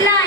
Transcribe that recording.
Nice.